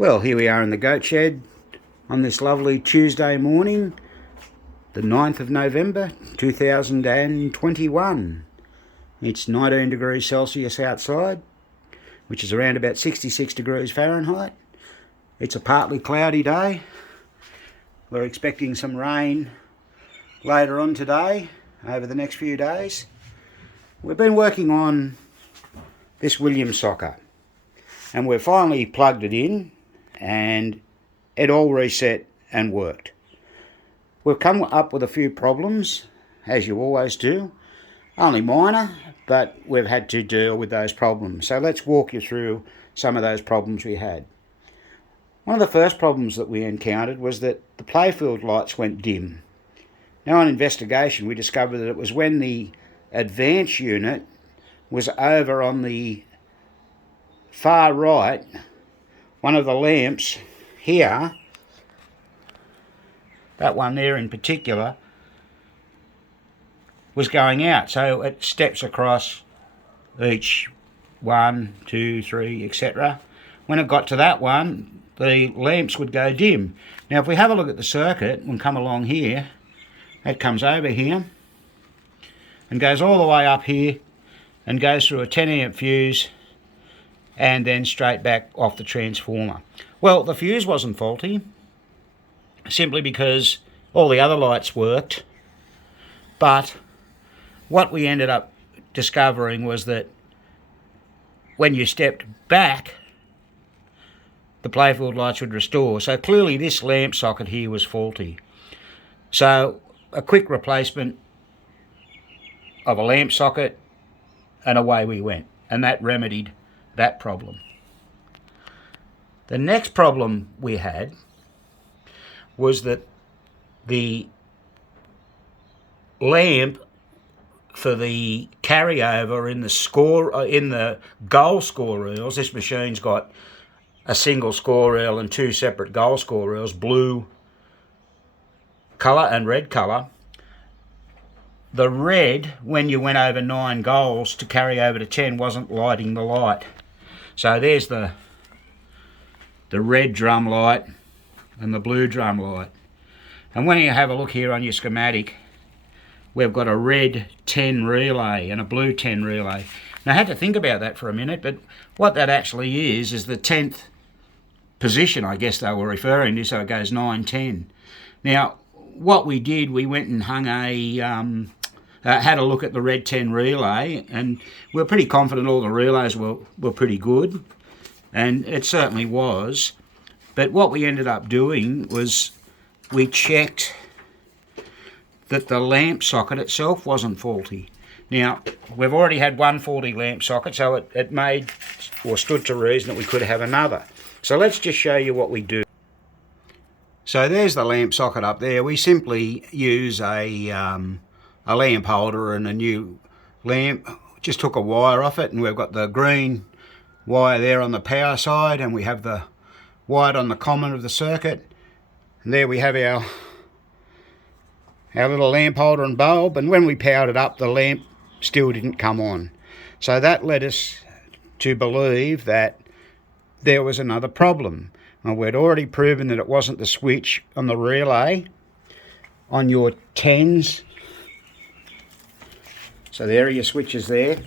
Well, here we are in the goat shed on this lovely Tuesday morning, the 9th of November 2021. It's 19 degrees Celsius outside, which is around about 66 degrees Fahrenheit. It's a partly cloudy day. We're expecting some rain later on today, over the next few days. We've been working on this Williams socket, and we've finally plugged it in and it all reset and worked. We've come up with a few problems, as you always do. Only minor, but we've had to deal with those problems. So let's walk you through some of those problems we had. One of the first problems that we encountered was that the Playfield lights went dim. Now, on investigation, we discovered that it was when the advance unit was over on the far right. One of the lamps here, that one there in particular, was going out. So it steps across each 1, 2, 3, etc. When it got to that one, the lamps would go dim. Now, if we have a look at the circuit and come along here, it comes over here and goes all the way up here and goes through a 10 amp fuse and then straight back off the transformer. Well, the fuse wasn't faulty, simply because all the other lights worked, but what we ended up discovering was that when you stepped back, the Playfield lights would restore. So clearly this lamp socket here was faulty. So a quick replacement of a lamp socket and away we went, and that remedied that problem. The next problem we had was that the lamp for the carryover in the goal score reels, this machine's got a single score reel and two separate goal score reels, blue colour and red colour. The red, when you went over 9 goals to carry over to 10, wasn't lighting the light. So there's the red drum light and the blue drum light. And when you have a look here on your schematic, we've got a red 10 relay and a blue 10 relay. Now, I had to think about that for a minute, but what that actually is the 10th position, I guess they were referring to, so it goes 9, 10. Now, what we did, we went and hung had a look at the red 10 relay, and we're pretty confident all the relays were pretty good, and it certainly was. But what we ended up doing was we checked that the lamp socket itself wasn't faulty. Now, we've already had one faulty lamp socket, so it made or stood to reason that we could have another. So let's just show you what we do. So there's the lamp socket up there. We simply use a lamp holder and a new lamp. Just took a wire off it, and we've got the green wire there on the power side, and we have the white on the common of the circuit. And there we have our little lamp holder and bulb, and when we powered it up, the lamp still didn't come on. So that led us to believe that there was another problem. Now, we'd already proven that it wasn't the switch on the relay on your 10s. So there are your switches there.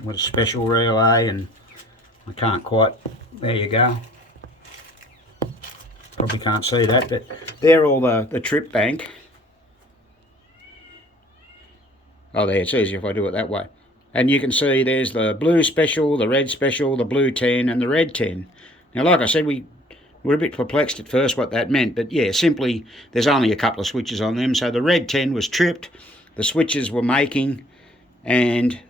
What a special relay, and I can't quite, there you go. Probably can't see that, but they're all the trip bank. Oh, there, it's easier if I do it that way. And you can see there's the blue special, the red special, the blue 10 and the red 10. Now, like I said, we were a bit perplexed at first what that meant, but yeah, simply there's only a couple of switches on them. So the red 10 was tripped, the switches were making, and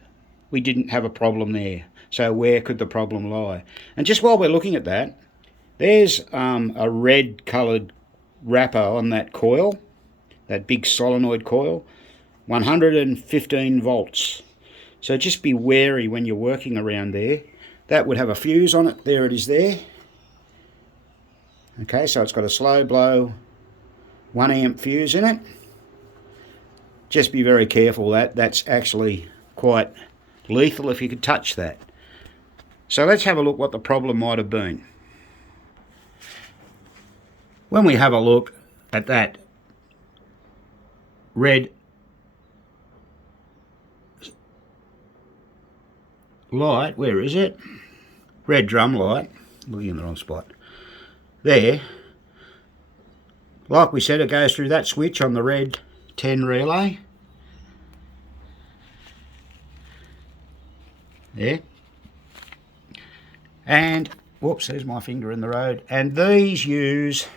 we didn't have a problem there. So where could the problem lie? And just while we're looking at that, there's a red coloured wrapper on that coil, that big solenoid coil, 115 volts. So just be wary when you're working around there. That would have a fuse on it. There it is there. Okay, so it's got a slow blow 1 amp fuse in it. Just be very careful. That's actually quite lethal if you could touch that. So let's have a look what the problem might have been. When we have a look at that red light, where is it? Red drum light, looking in the wrong spot. There, like we said, it goes through that switch on the red 10 relay. There. And, whoops, there's my finger in the road. And these use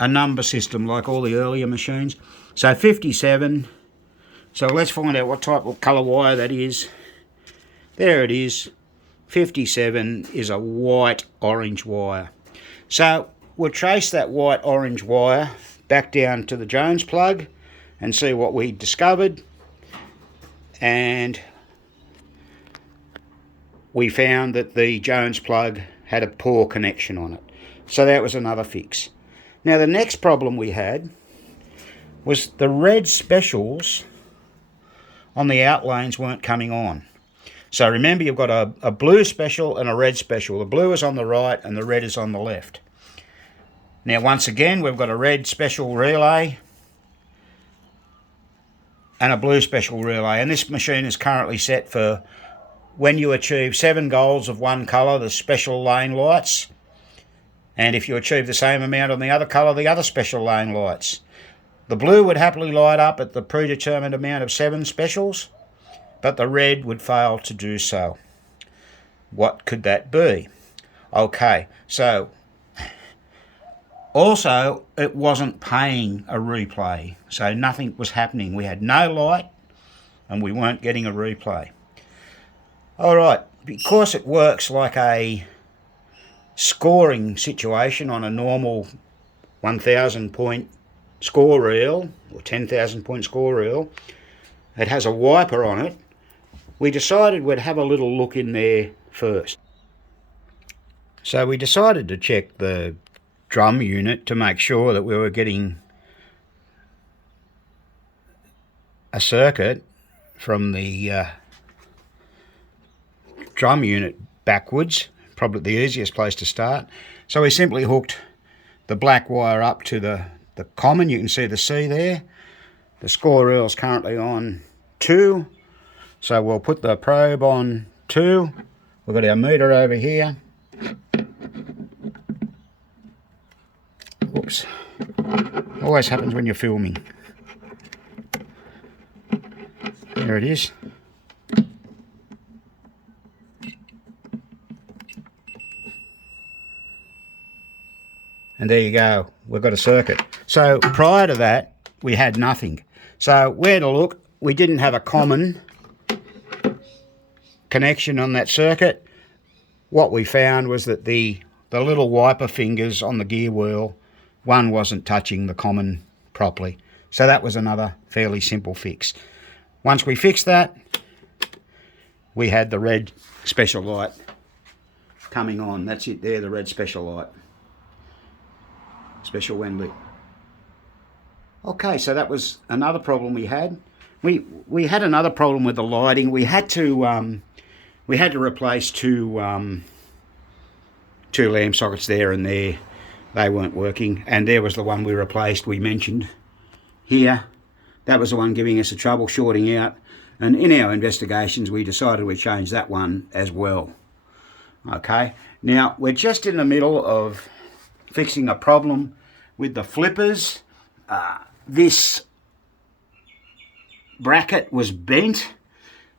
a number system like all the earlier machines. So 57. So let's find out what type of colour wire that is. There it is. 57 is a white orange wire. So we'll trace that white orange wire back down to the Jones plug and see what we discovered. And we found that the Jones plug had a poor connection on it. So that was another fix. Now the next problem we had was the red specials on the out lanes weren't coming on. So remember, you've got a blue special and a red special. The blue is on the right and the red is on the left. Now once again, we've got a red special relay and a blue special relay, and this machine is currently set for when you achieve 7 goals of one colour, the special lane lights, and if you achieve the same amount on the other colour, the other special lane lights. The blue would happily light up at the predetermined amount of 7 specials, but the red would fail to do so. What could that be? Okay, so also it wasn't paying a replay, so nothing was happening. We had no light and we weren't getting a replay. Alright, because it works like a scoring situation on a normal 1,000 point score reel or 10,000 point score reel, it has a wiper on it. We decided we'd have a little look in there first. So we decided to check the drum unit to make sure that we were getting a circuit from the drum unit backwards, probably the easiest place to start. So we simply hooked the black wire up to the common. You can see the C there. The score reel is currently on 2, so we'll put the probe on 2. We've got our meter over here. Whoops. Always happens when you're filming. There it is. And there you go, we've got a circuit. So prior to that, we had nothing. So where to look, we didn't have a common connection on that circuit. What we found was that the little wiper fingers on the gear wheel, one wasn't touching the common properly. So that was another fairly simple fix. Once we fixed that, we had the red special light coming on. That's it there, the red special light. Special Wembley. Okay, so that was another problem we had. We had another problem with the lighting. We had to replace two lamp sockets there and there. They weren't working, and there was the one we replaced. We mentioned here. That was the one giving us a trouble shorting out, and in our investigations we decided we'd change that one as well. Okay, now we're just in the middle of fixing a problem with the flippers. This bracket was bent,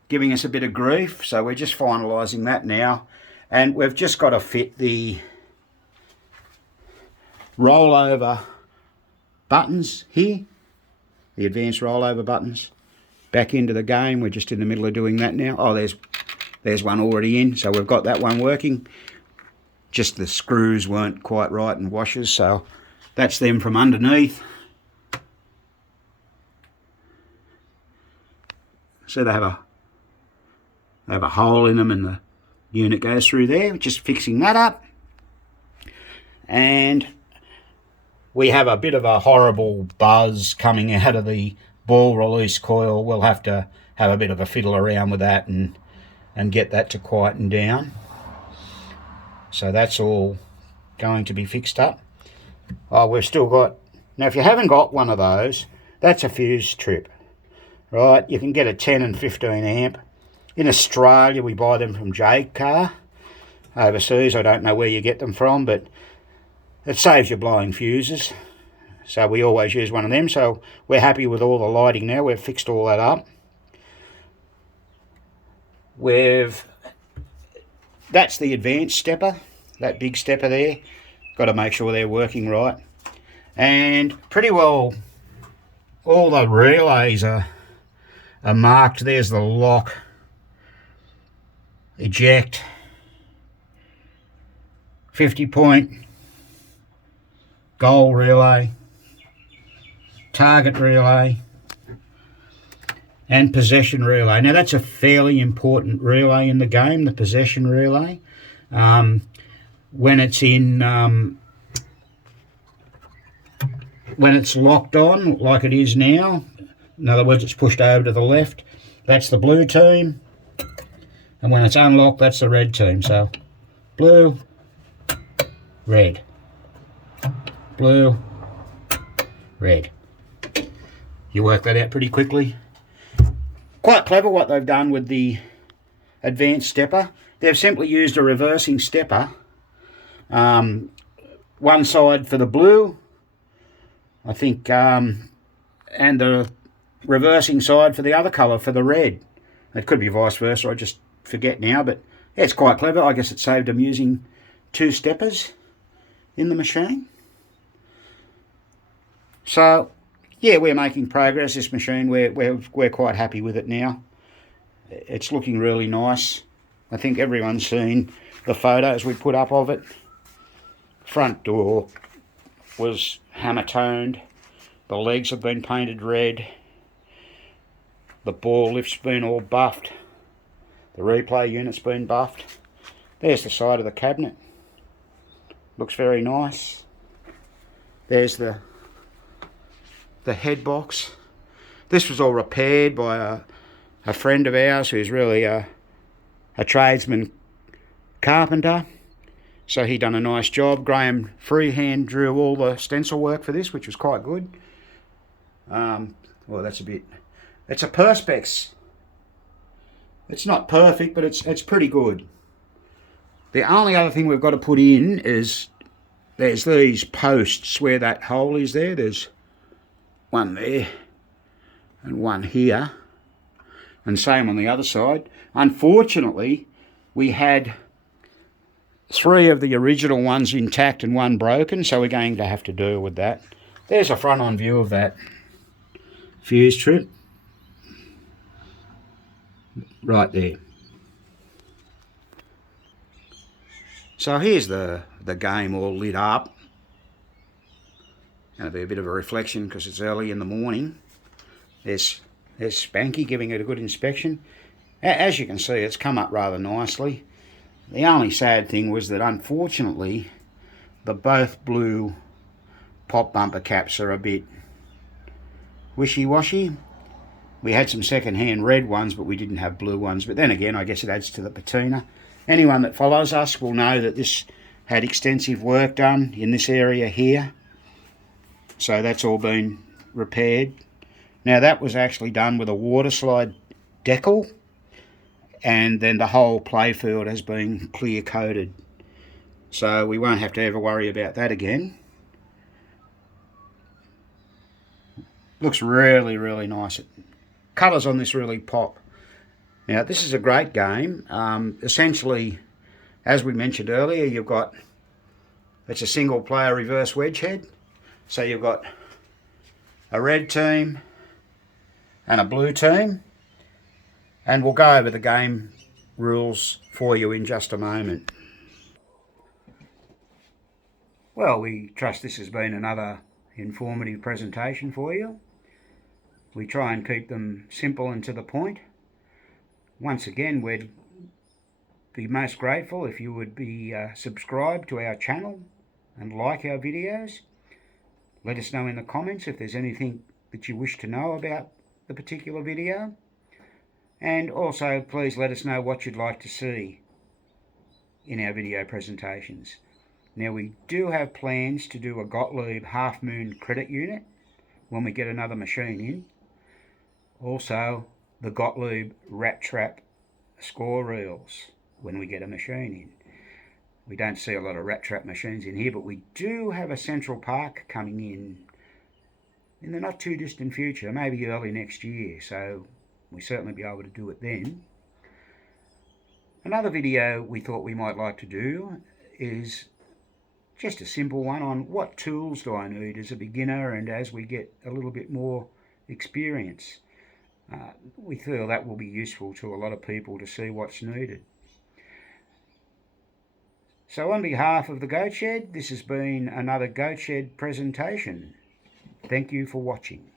giving us a bit of grief, so we're just finalising that now, and we've just got to fit the rollover buttons here, the advanced rollover buttons, back into the game. We're just in the middle of doing that now. Oh, there's one already in, so we've got that one working. Just the screws weren't quite right and washers, so that's them from underneath. So they have a hole in them and the unit goes through there. Just fixing that up. And we have a bit of a horrible buzz coming out of the ball release coil. We'll have to have a bit of a fiddle around with that and and get that to quieten down. So that's all going to be fixed up. Oh, we've still got, now if you haven't got one of those, that's a fuse strip, right? You can get a 10 and 15 amp. In Australia, we buy them from J-Car. Overseas, I don't know where you get them from, but it saves you blowing fuses. So we always use one of them. So we're happy with all the lighting now. We've fixed all that up. That's the advanced stepper, that big stepper there. Got to make sure they're working right. And pretty well all the relays are marked. There's the lock, eject, 50-point, goal relay, target relay, and possession relay. Now that's a fairly important relay in the game, the possession relay. When it's when it's locked on, like it is now, in other words, it's pushed over to the left, that's the blue team. And when it's unlocked, that's the red team. So blue, red, blue, red. You work that out pretty quickly. Quite clever what they've done with the advanced stepper. They've simply used a reversing stepper. One side for the blue, I think, and the reversing side for the other colour, for the red. It could be vice versa, I just forget now, but yeah, it's quite clever. I guess it saved them using 2 steppers in the machine. So yeah, we're making progress. This machine, we're quite happy with it now. It's looking really nice. I think everyone's seen the photos we put up of it. Front door was hammer toned. The legs have been painted red. The ball lift's been all buffed. The replay unit's been buffed. There's the side of the cabinet. Looks very nice. There's the head box. This was all repaired by a friend of ours who's really a tradesman carpenter. So he done a nice job. Graham freehand drew all the stencil work for this, which was quite good. Well, it's a perspex. It's not perfect, but it's pretty good. The only other thing we've got to put in is there's these posts where that hole is there. There's one there and one here, and same on the other side. Unfortunately, we had 3 of the original ones intact and 1 broken, so we're going to have to deal with that. There's a front-on view of that fuse strip right there. So here's the game all lit up. Going to be a bit of a reflection because it's early in the morning. There's Spanky giving it a good inspection. As you can see, it's come up rather nicely. The only sad thing was that unfortunately the both blue pop bumper caps are a bit wishy-washy. We had some second-hand red ones, but we didn't have blue ones. But then again, I guess it adds to the patina. Anyone that follows us will know that this had extensive work done in this area here. So that's all been repaired. Now that was actually done with a water slide decal, and then the whole playfield has been clear coated. So we won't have to ever worry about that again. Looks really, really nice. Colours on this really pop. Now this is a great game. Essentially, as we mentioned earlier, it's a single player reverse wedge head. So you've got a red team and a blue team, and we'll go over the game rules for you in just a moment. Well, we trust this has been another informative presentation for you. We try and keep them simple and to the point. Once again, we'd be most grateful if you would be subscribed to our channel and like our videos. Let us know in the comments if there's anything that you wish to know about the particular video. And also please let us know what you'd like to see in our video presentations. Now we do have plans to do a Gottlieb half moon credit unit when we get another machine in. Also the Gottlieb rat trap score reels when we get a machine in. We don't see a lot of rat trap machines in here, but we do have a Central Park coming in the not too distant future, maybe early next year, so we'll certainly be able to do it then. Another video we thought we might like to do is just a simple one on what tools do I need as a beginner and as we get a little bit more experience. We feel that will be useful to a lot of people to see what's needed. So on behalf of the Goat Shed, this has been another Goat Shed presentation. Thank you for watching.